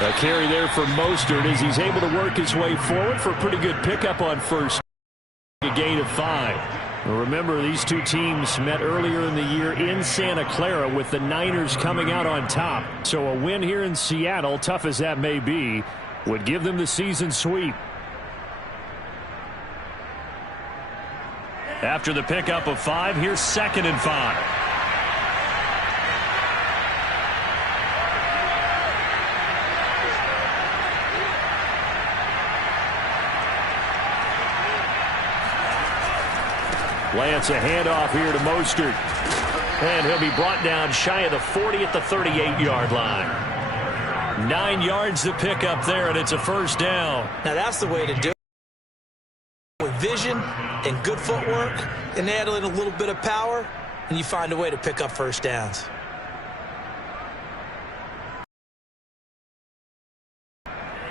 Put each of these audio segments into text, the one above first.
A carry there for Mostert as he's able to work his way forward for a pretty good pickup on first. A gain of 5. Remember, these two teams met earlier in the year in Santa Clara with the Niners coming out on top. So a win here in Seattle, tough as that may be, would give them the season sweep. After the pickup of 5, here's 2nd and 5. Lance, a handoff here to Mostert. And he'll be brought down shy of the 40 at the 38-yard line. 9 yards to pick up there, and it's a first down. Now that's the way to do it. With vision and good footwork and add in a little bit of power, and you find a way to pick up first downs.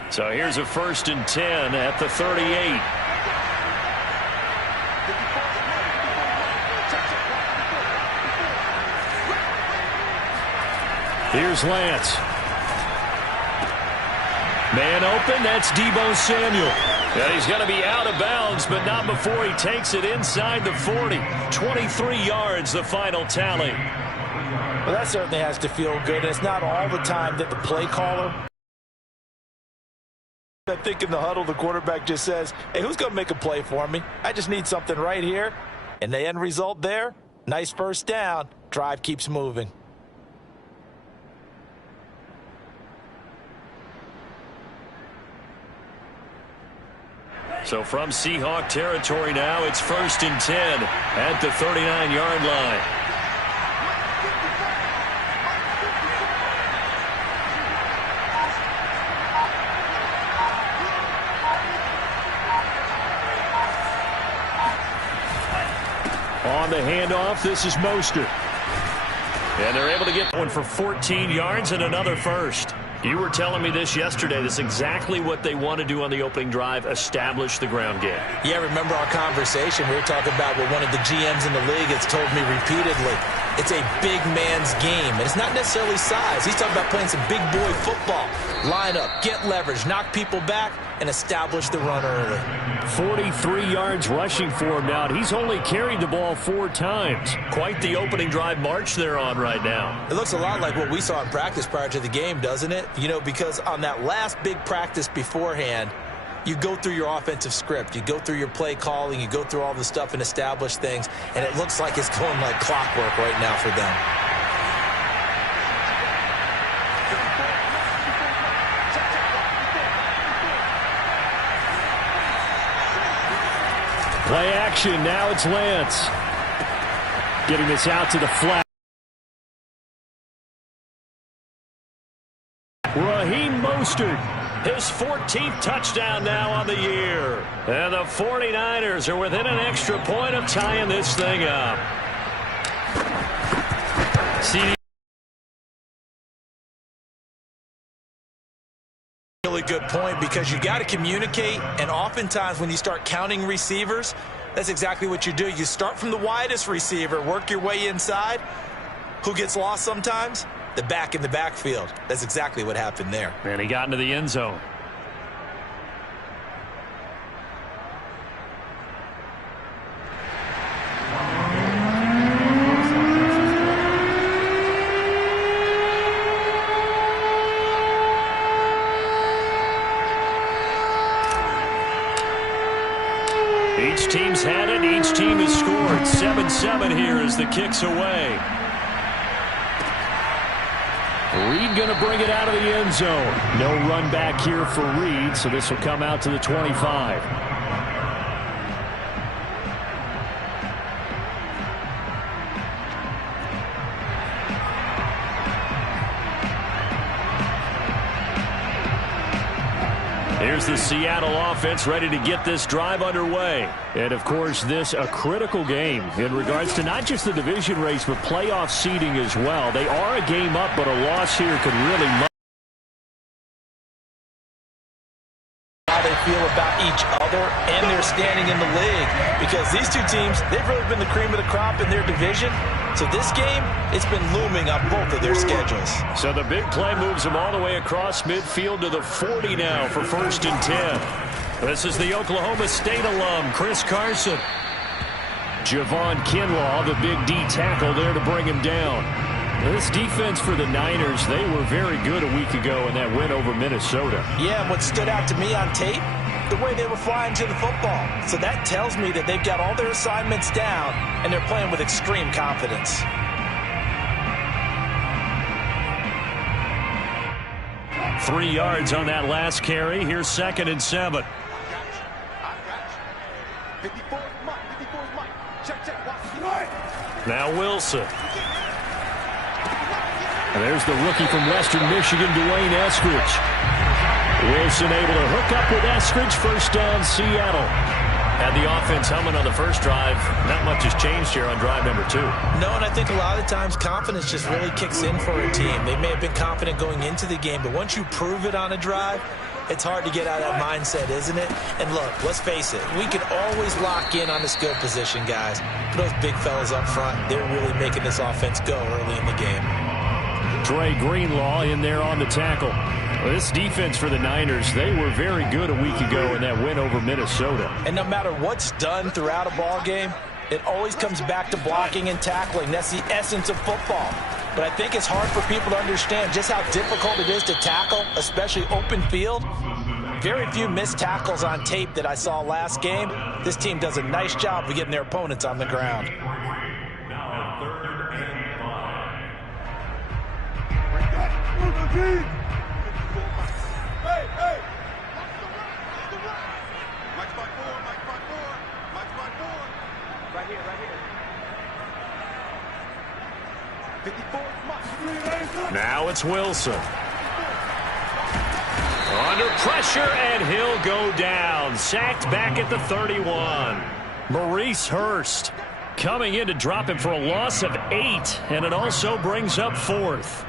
So here's a 1st and 10 at the 38. Here's Lance. Man open, that's Deebo Samuel. And he's going to be out of bounds, but not before he takes it inside the 40. 23 yards, the final tally. Well, that certainly has to feel good. It's not all the time that the play caller, I think in the huddle, the quarterback just says, hey, who's going to make a play for me? I just need something right here. And the end result there, nice first down. Drive keeps moving. So from Seahawk territory now, it's 1st and 10 at the 39-yard line. On the handoff, this is Mostert. And they're able to get one for 14 yards and another first. You were telling me this yesterday. This is exactly what they want to do on the opening drive, establish the ground game. Yeah, remember our conversation. We were talking about what one of the GMs in the league has told me repeatedly. It's a big man's game, and it's not necessarily size. He's talking about playing some big boy football. Line up, get leverage, knock people back, and establish the run early. 43 yards rushing for him now. He's only carried the ball 4 times. Quite the opening drive march they're on right now. It looks a lot like what we saw in practice prior to the game, doesn't it? You know, because on that last big practice beforehand, you go through your offensive script, you go through your play calling, you go through all the stuff and establish things, and it looks like it's going like clockwork right now for them. Play action, now it's Lance. Getting this out to the flat. Raheem Mostert. His 14th touchdown now on the year. And the 49ers are within an extra point of tying this thing up. Really good point, because you got to communicate, and oftentimes when you start counting receivers, that's exactly what you do. You start from the widest receiver, work your way inside. Who gets lost sometimes? The back in the backfield. That's exactly what happened there. And he got into the end zone. Each team's had it. Each team has scored. 7-7 here as the kick's away. Reed going to bring it out of the end zone. No run back here for Reed, so this will come out to the 25. Here's the Seattle offense ready to get this drive underway. And, of course, this a critical game in regards to not just the division race, but playoff seeding as well. They are a game up, but a loss here could really how they feel about each other and their standing in the league. Because these two teams, they've really been the cream of the crop in their division. So this game, it's been looming on both of their schedules. So the big play moves them all the way across midfield to the 40 now for 1st and 10. This is the Oklahoma State alum, Chris Carson. Javon Kinlaw, the big D tackle there to bring him down. This defense for the Niners, they were very good a week ago in that win over Minnesota. Yeah, and what stood out to me on tape, the way they were flying to the football. So that tells me that they've got all their assignments down, and they're playing with extreme confidence. Three yards on that last carry. Here's 2nd and 7. Now Wilson. And there's the rookie from Western Michigan, Dwayne Eskridge. Wilson able to hook up with Eskridge. 1st down, Seattle. Had the offense humming on the first drive. Not much has changed here on drive number 2. No, and I think a lot of the times confidence just really kicks in for a team. They may have been confident going into the game, but once you prove it on a drive, it's hard to get out of that mindset, isn't it? And look, let's face it, we can always lock in on the skill position, guys. But those big fellas up front, they're really making this offense go early in the game. Dre Greenlaw in there on the tackle. Well, this defense for the Niners, they were very good a week ago in that win over Minnesota. And no matter what's done throughout a ball game, it always comes back to blocking and tackling. That's the essence of football. But I think it's hard for people to understand just how difficult it is to tackle, especially open field. Very few missed tackles on tape that I saw last game. This team does a nice job of getting their opponents on the ground. Now it's Wilson. Under pressure, and he'll go down. Sacked back at the 31. Maurice Hurst coming in to drop him for a loss of 8, and it also brings up 4th.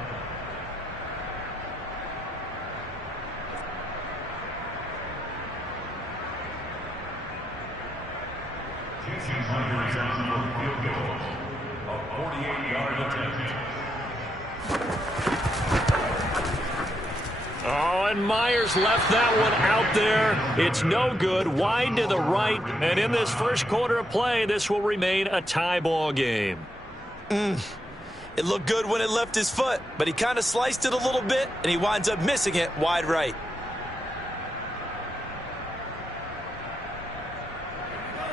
Oh, and Myers left that one out there. It's no good. Wide to the right. And in this first quarter of play, this will remain a tie ball game. It looked good when it left his foot, but he kind of sliced it a little bit, and he winds up missing it wide right.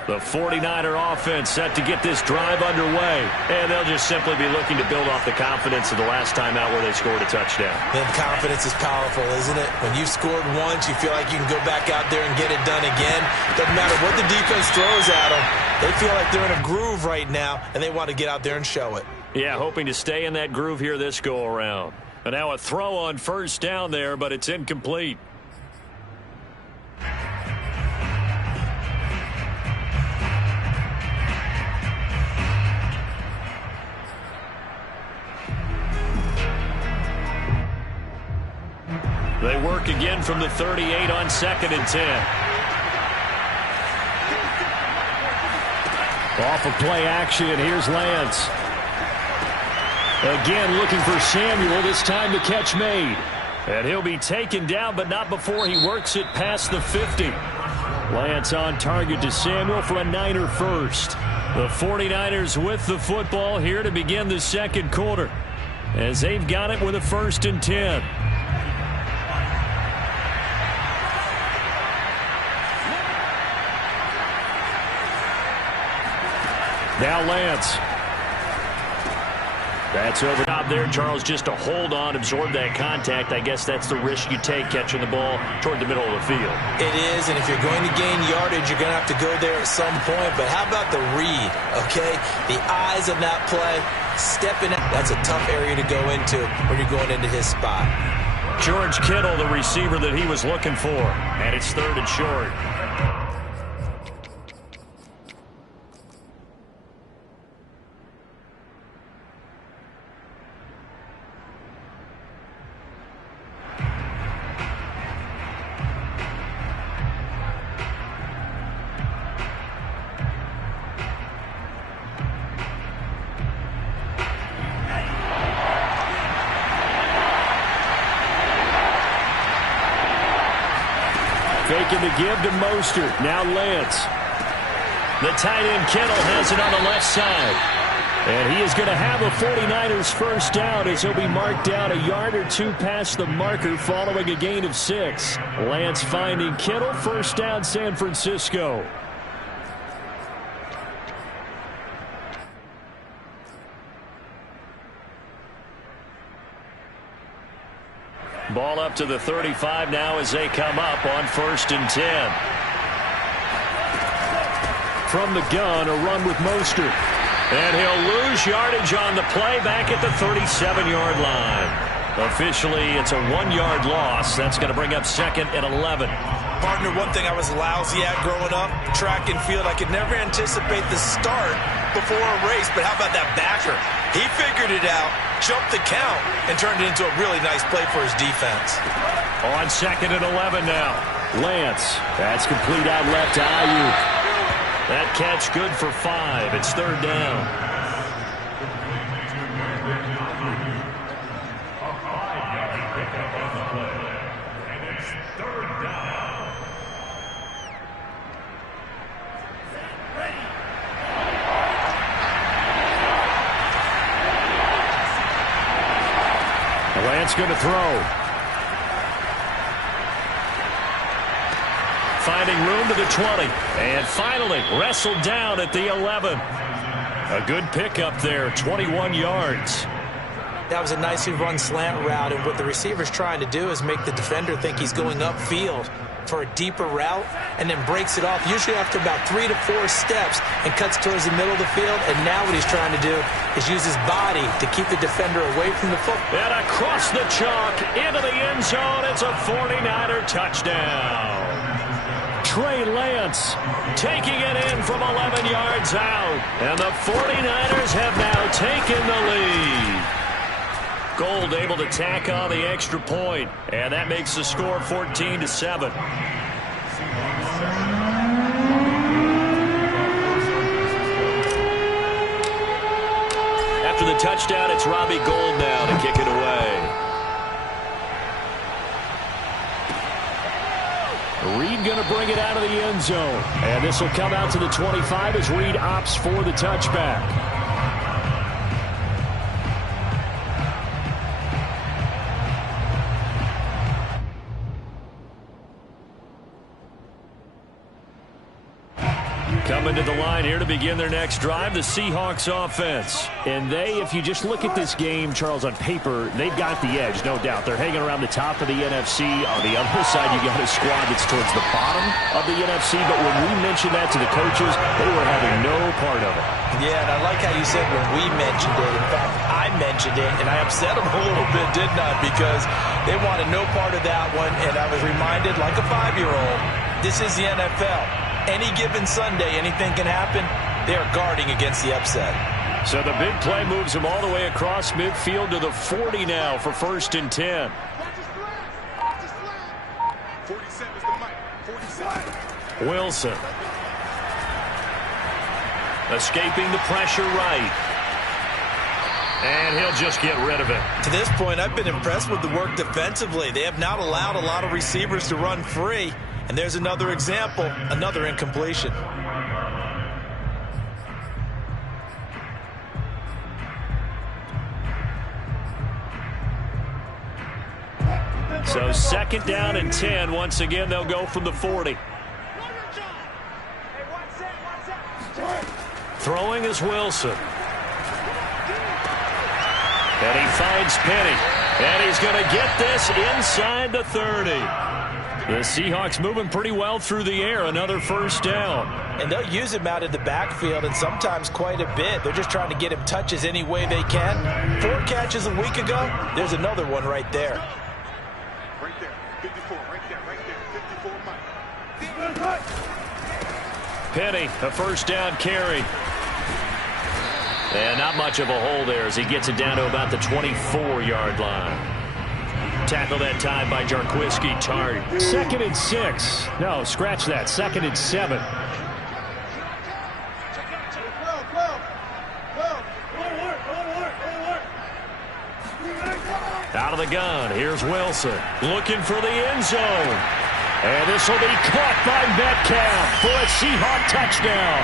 The 49er offense set to get this drive underway. And they'll just simply be looking to build off the confidence of the last time out where they scored a touchdown. Then confidence is powerful, isn't it? When you've scored once, you feel like you can go back out there and get it done again. Doesn't matter what the defense throws at them. They feel like they're in a groove right now, and they want to get out there and show it. Yeah, hoping to stay in that groove here this go-around. And now a throw on 1st down there, but it's incomplete. They work again from the 38 on 2nd and 10. Off of play action, here's Lance. Again looking for Samuel, this time the catch made. And he'll be taken down, but not before he works it past the 50. Lance on target to Samuel for a Niner first. The 49ers with the football here to begin the second quarter, as they've got it with a 1st and 10. Now Lance. That's over top there, Charles. Just to hold on, absorb that contact. I guess that's the risk you take catching the ball toward the middle of the field. It is, and if you're going to gain yardage, you're going to have to go there at some point. But how about the read, okay? The eyes of that play, stepping out. That's a tough area to go into when you're going into his spot. George Kittle, the receiver that he was looking for. And it's 3rd and short. Faking the give to Mostert. Now Lance. The tight end Kittle has it on the left side. And he is going to have a 49ers first down as he'll be marked down a yard or two past the marker following a gain of 6. Lance finding Kittle. First down, San Francisco. Ball up to the 35 now as they come up on 1st and 10. From the gun, a run with Mostert. And he'll lose yardage on the play back at the 37-yard line. Officially, it's a 1-yard loss. That's going to bring up 2nd and 11. Partner, one thing I was lousy at growing up, track and field, I could never anticipate the start before a race, but how about that backer? He figured it out, jumped the count, and turned it into a really nice play for his defense. On 2nd and 11 now. Lance, that's complete out left to Ayuk. That catch good for 5. It's 3rd down. Lance going to throw. Finding room to the 20. And finally wrestled down at the 11. A good pickup there, 21 yards. That was a nicely run slant route, and what the receiver's trying to do is make the defender think he's going upfield for a deeper route and then breaks it off, usually after about 3 to 4 steps, and cuts towards the middle of the field. And now what he's trying to do is use his body to keep the defender away from the football. And across the chalk into the end zone. It's a 49er touchdown. Trey Lance taking it in from 11 yards out. And the 49ers have now taken the lead. Gold able to tack on the extra point, and that makes the score 14-7. After the touchdown, it's Robbie Gould now to kick it away. Reed going to bring it out of the end zone. And this will come out to the 25 as Reed opts for the touchback. Coming to the line here to begin their next drive, the Seahawks offense. And they, if you just look at this game, Charles, on paper, they've got the edge, no doubt. They're hanging around the top of the NFC. On the other side, you got a squad that's towards the bottom of the NFC. But when we mentioned that to the coaches, they were having no part of it. Yeah, and I like how you said when we mentioned it. In fact, I mentioned it, and I upset them a little bit, didn't I? Because they wanted no part of that one, and I was reminded, like a 5-year-old, this is the NFL. Any given Sunday, anything can happen. They are guarding against the upset. So the big play moves them all the way across midfield to the 40 now for 1st and 10. 47 is the mic. 47. Wilson. Escaping the pressure right. And he'll just get rid of it. To this point, I've been impressed with the work defensively. They have not allowed a lot of receivers to run free. And there's another example, another incompletion. So 2nd down and 10. Once again, they'll go from the 40. Throwing is Wilson. And he finds Penny. And he's going to get this inside the 30. The Seahawks moving pretty well through the air. Another 1st down. And they'll use him out of the backfield, and sometimes quite a bit. They're just trying to get him touches any way they can. 4 catches a week ago. There's another one right there. Right there. 54. Right there. 54, Mike. Penny, a 1st down carry. And not much of a hole there as he gets it down to about the 24-yard line. Tackle that time by Jarquiski Tart. 2nd and 6. No, scratch that. 2nd and 7. Out of the gun. Here's Wilson. Looking for the end zone. And this will be caught by Metcalf for a Seahawk touchdown.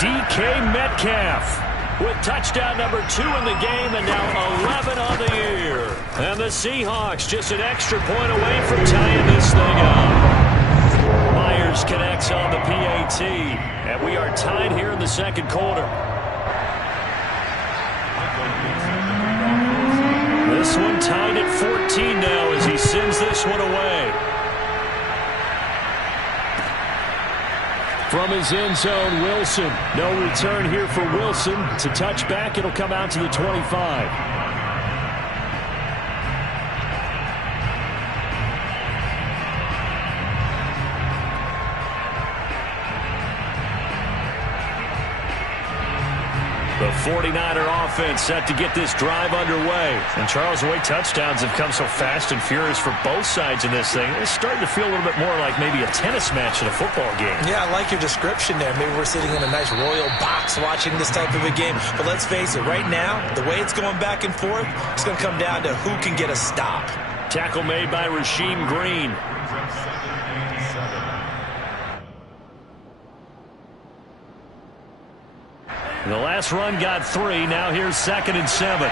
DK Metcalf with touchdown number 2 in the game and now 11 on the year. And the Seahawks just an extra point away from tying this thing up. Myers connects on the PAT. And we are tied here in the second quarter. This one tied at 14 now as he sends this one away. From his end zone, Wilson. No return here for Wilson. To touch back, it'll come out to the 25. The 49er offense set to get this drive underway. And Charles, the way touchdowns have come so fast and furious for both sides in this thing, it's starting to feel a little bit more like maybe a tennis match in a football game. Yeah, I like your description there. Maybe we're sitting in a nice royal box watching this type of a game. But let's face it, right now, the way it's going back and forth, it's going to come down to who can get a stop. Tackle made by Rasheem Green. The last run got 3. Now here's 2nd and 7.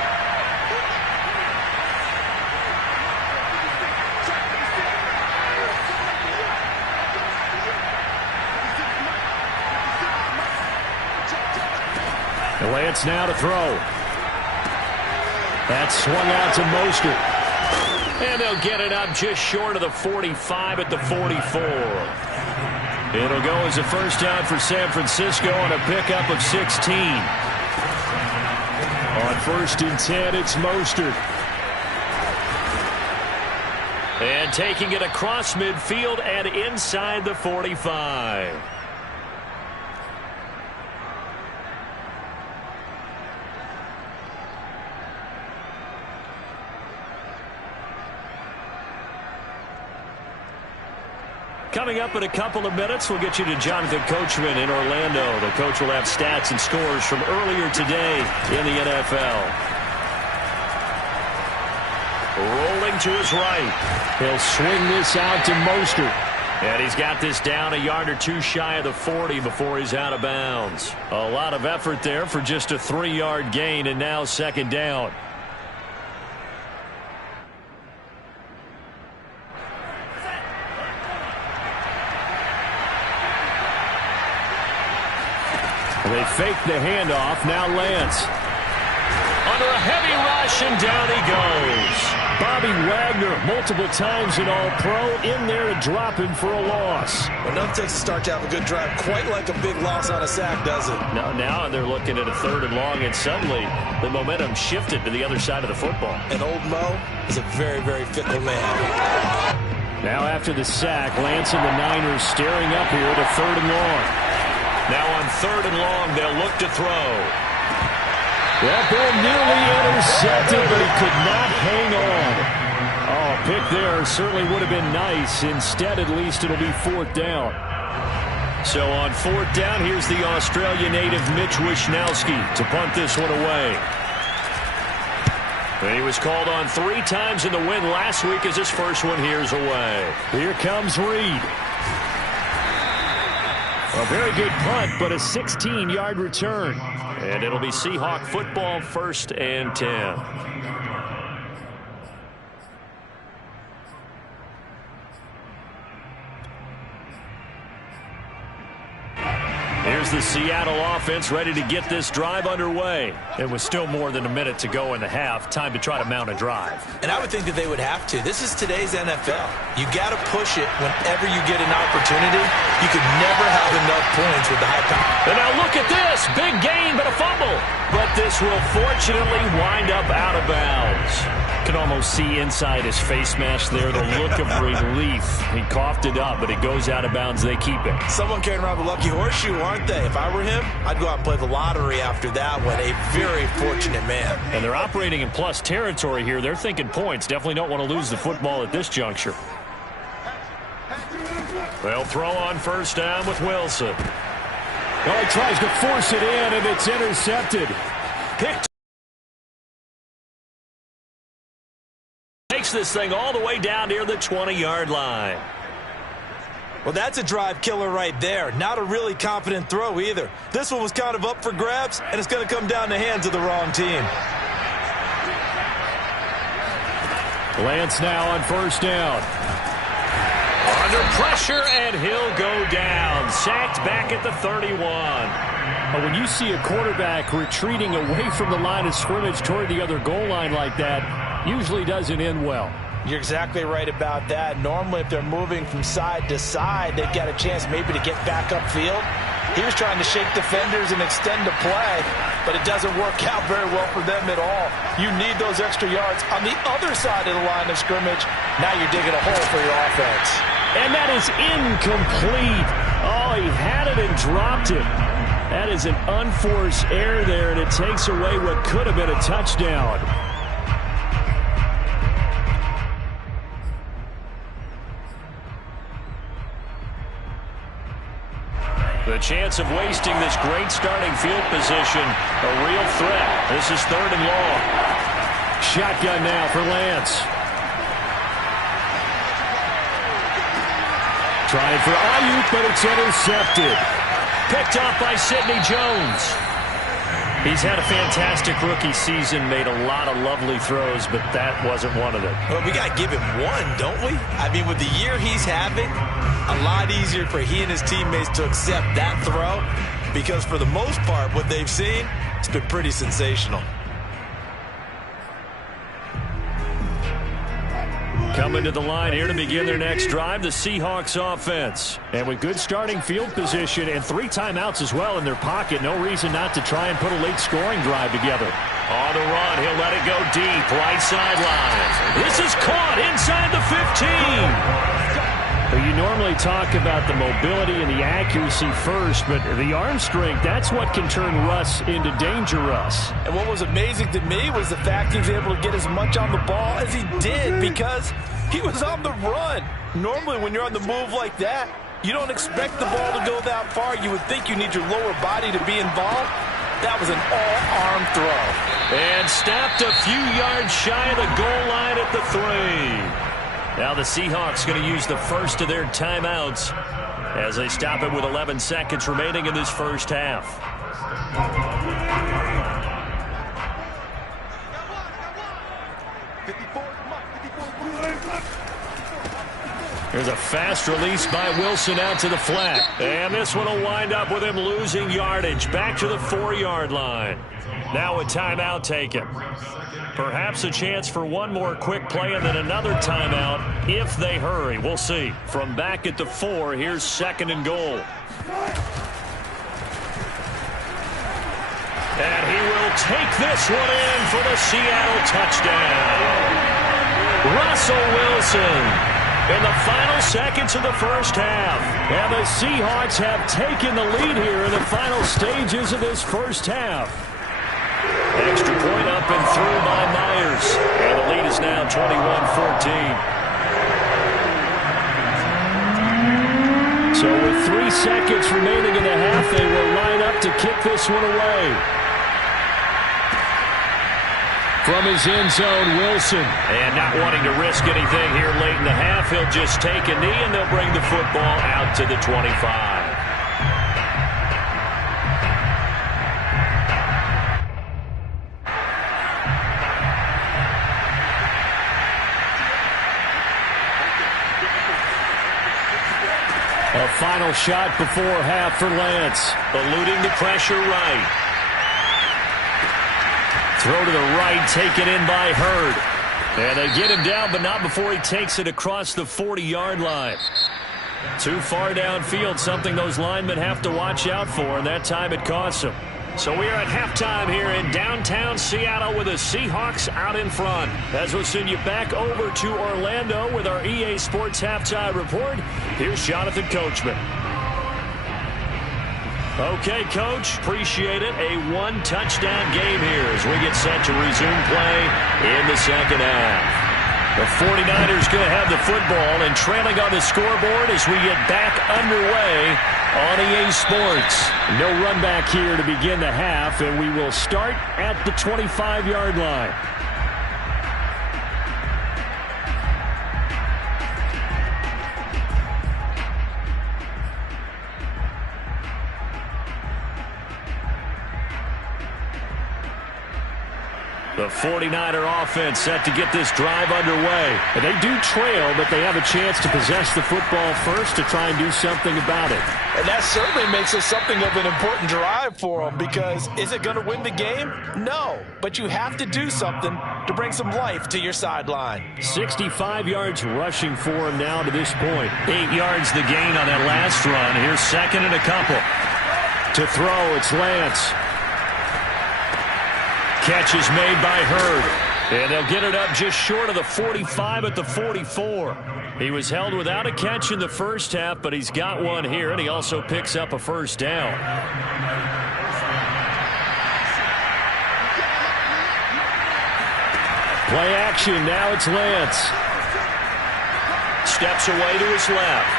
Lance now to throw. That's swung out to Mostert. And they'll get it up just short of the 45 at the 44. It'll go as a first down for San Francisco on a pickup of 16. On 1st and 10, it's Mostert. And taking it across midfield and inside the 45. Coming up in a couple of minutes, we'll get you to Jonathan Coachman in Orlando. The coach will have stats and scores from earlier today in the NFL. Rolling to his right. He'll swing this out to Mostert. And he's got this down a yard or 2 shy of the 40 before he's out of bounds. A lot of effort there for just a 3-yard gain, and now 2nd down. They fake the handoff. Now Lance. Under a heavy rush, and down he goes. Bobby Wagner, multiple times an All-Pro, in there to drop him for a loss. Well, nothing takes a start to have a good drive quite like a big loss on a sack, does it? No, now they're looking at a 3rd and long, and suddenly the momentum shifted to the other side of the football. And old Mo is a very, very fickle man. Now after the sack, Lance and the Niners staring up here to 3rd and long. Now on 3rd and long, they'll look to throw. That ball nearly intercepted, but he could not hang on. Oh, pick there certainly would have been nice. Instead, at least, it'll be 4th down. So on 4th down, here's the Australia native Mitch Wishnowsky to punt this one away. And he was called on 3 times in the win last week as his first one here's away. Here comes Reed. A very good punt, but a 16-yard return. And it'll be Seahawk football, 1st and 10. Here's the Seattle offense ready to get this drive underway. It was still more than a minute to go in the half. Time to try to mount a drive. And I would think that they would have to. This is today's NFL. You got to push it whenever you get an opportunity. You could never have enough points with the high power. And now look at this. Big gain, but a fumble. But this will fortunately wind up out of bounds. Can almost see inside his face mask there the look of relief. He coughed it up, but it goes out of bounds. They keep it. Someone carrying around the lucky horseshoe, aren't they? If I were him, I'd go out and play the lottery after that one. A very fortunate man. And they're operating in plus territory here. They're thinking points. Definitely don't want to lose the football at this juncture. They'll throw on 1st down with Wilson. Oh, he tries to force it in, and it's intercepted. Picked. takes this thing all the way down near the 20-yard line. Well, that's a drive killer right there. Not a really confident throw either. This one was kind of up for grabs, and it's going to come down the hands of the wrong team. Lance now on first down. Under pressure, and he'll go down. Sacked back at the 31. But when you see a quarterback retreating away from the line of scrimmage toward the other goal line like that, usually doesn't end well. You're exactly right about that. Normally, if they're moving from side to side, they've got a chance maybe to get back upfield. He was trying to shake defenders and extend the play, but it doesn't work out very well for them at all. You need those extra yards on the other side of the line of scrimmage. Now you're digging a hole for your offense. And that is incomplete. Oh, he had it and dropped it. That is an unforced error there, and it takes away what could have been a touchdown. The chance of wasting this great starting field position, a real threat. This is 3rd and long. Shotgun now for Lance. Trying for Ayuk, but it's intercepted. Picked off by Sidney Jones. He's had a fantastic rookie season, made a lot of lovely throws, but that wasn't one of them. Well, we got to give him one, don't we? I mean, with the year he's having, a lot easier for he and his teammates to accept that throw, because for the most part, what they've seen, it's been pretty sensational. Coming to the line here to begin their next drive, the Seahawks offense. And with good starting field position and 3 timeouts as well in their pocket, no reason not to try and put a late scoring drive together. On the run, he'll let it go deep, right sideline. This is caught inside the 15. But you normally talk about the mobility and the accuracy first, but the arm strength, that's what can turn Russ into Danger Russ. And what was amazing to me was the fact he was able to get as much on the ball as he did because he was on the run. Normally when you're on the move like that, you don't expect the ball to go that far. You would think you need your lower body to be involved. That was an all-arm throw. And stopped a few yards shy of the goal line at the 3. Now the Seahawks going to use the first of their timeouts as they stop it with 11 seconds remaining in this first half. There's a fast release by Wilson out to the flat. And this one will wind up with him losing yardage back to the 4-yard line. Now a timeout taken. Perhaps a chance for one more quick play and then another timeout if they hurry. We'll see. From back at the 4, here's 2nd and goal. And he will take this one in for the Seattle touchdown. Russell Wilson in the final seconds of the first half. And the Seahawks have taken the lead here in the final stages of this first half. Extra point up and through by Myers. And the lead is now 21-14. So with 3 seconds remaining in the half, they will line up to kick this one away. From his end zone, Wilson. And not wanting to risk anything here late in the half, he'll just take a knee and they'll bring the football out to the 25. A final shot before half for Lance. Eluding the pressure right. Throw to the right, taken in by Hurd. And they get him down, but not before he takes it across the 40-yard line. Too far downfield, something those linemen have to watch out for, and that time it costs them. So we are at halftime here in downtown Seattle with the Seahawks out in front. As we'll send you back over to Orlando with our EA Sports Halftime Report, here's Jonathan Coachman. Okay, Coach, appreciate it. A 1-touchdown game here as we get set to resume play in the second half. The 49ers going to have the football and trailing on the scoreboard as we get back underway on EA Sports. No run back here to begin the half, and we will start at the 25-yard line. The 49er offense set to get this drive underway. And they do trail, but they have a chance to possess the football first to try and do something about it. And that certainly makes it something of an important drive for them, because is it going to win the game? No, but you have to do something to bring some life to your sideline. 65 yards rushing for him now to this point. 8 yards the gain on that last run. Here's second and a couple. To throw, it's Lance. Catch is made by Hurd. And they'll get it up just short of the 45 at the 44. He was held without a catch in the first half, but he's got one here, and he also picks up a first down. Play action, now it's Lance. Steps away to his left.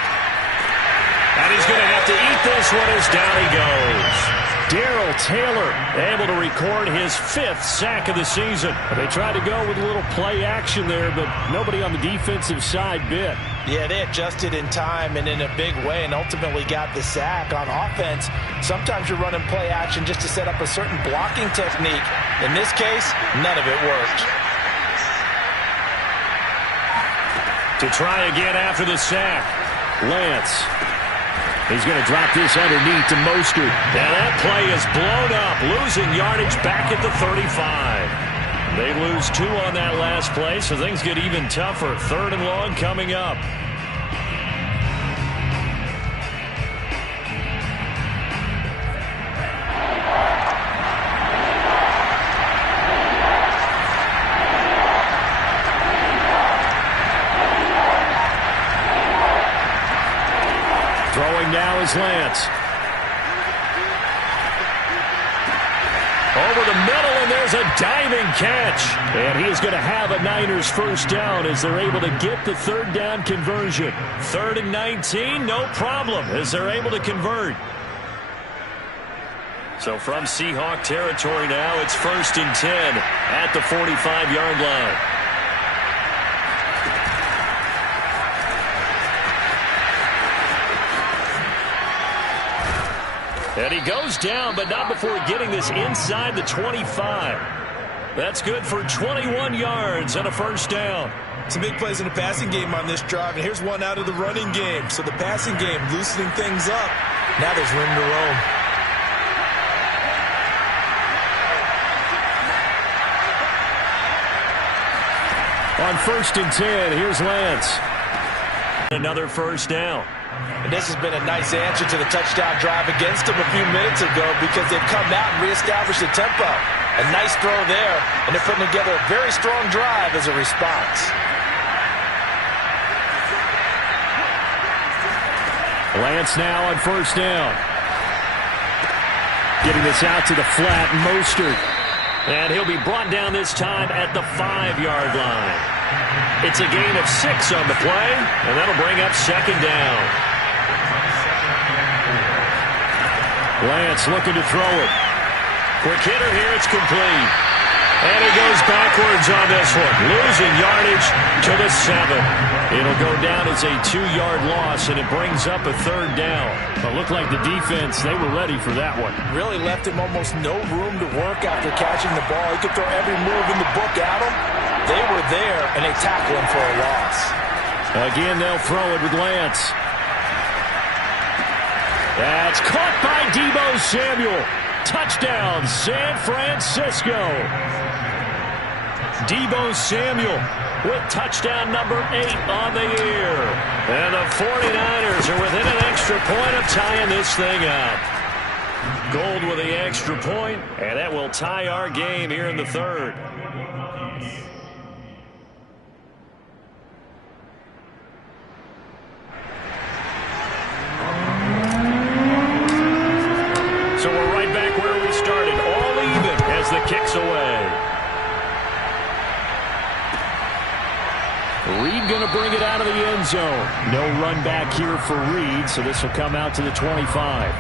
And he's going to have to eat this one as down he goes. Darrell Taylor able to record his 5th sack of the season. They tried to go with a little play action there, but nobody on the defensive side bit. Yeah, they adjusted in time and in a big way and ultimately got the sack. On offense, sometimes you're running play action just to set up a certain blocking technique. In this case, none of it worked. To try again after the sack, Lance. He's going to drop this underneath to Mostert. Now that play is blown up, losing yardage back at the 35. They lose 2 on that last play, so things get even tougher. 3rd and long coming up. Throwing now is Lance. Over the middle, and there's a diving catch. And he is going to have a Niners first down as they're able to get the 3rd down conversion. 3rd and 19, no problem as they're able to convert. So from Seahawk territory now, it's 1st and 10 at the 45-yard line. And he goes down, but not before getting this inside the 25. That's good for 21 yards and a first down. Some big plays in the passing game on this drive, and here's one out of the running game. So the passing game loosening things up. Now there's room to roam. On 1st and 10, here's Lance. Another first down. And this has been a nice answer to the touchdown drive against them a few minutes ago, because they've come out and reestablished the tempo. A nice throw there, and they're putting together a very strong drive as a response. Lance now on 1st down. Getting this out to the flat, Mostert. And he'll be brought down this time at the 5-yard line. It's a gain of 6 on the play, and that'll bring up 2nd down. Lance looking to throw it. Quick hitter here, it's complete. And he goes backwards on this one, losing yardage to the 7. It'll go down as a 2-yard loss, and it brings up a 3rd down. But looked like the defense, they were ready for that one. Really left him almost no room to work after catching the ball. He could throw every move in the book at him. They were there, and they tackle him for a loss. Again, they'll throw it with Lance. That's caught by Deebo Samuel. Touchdown, San Francisco. Deebo Samuel with touchdown number 8 on the year. And the 49ers are within an extra point of tying this thing up. Gold with the extra point, and that will tie our game here in the 3rd. So we're right back where we started, all even as the kick's away. Reed going to bring it out of the end zone. No run back here for Reed, so this will come out to the 25.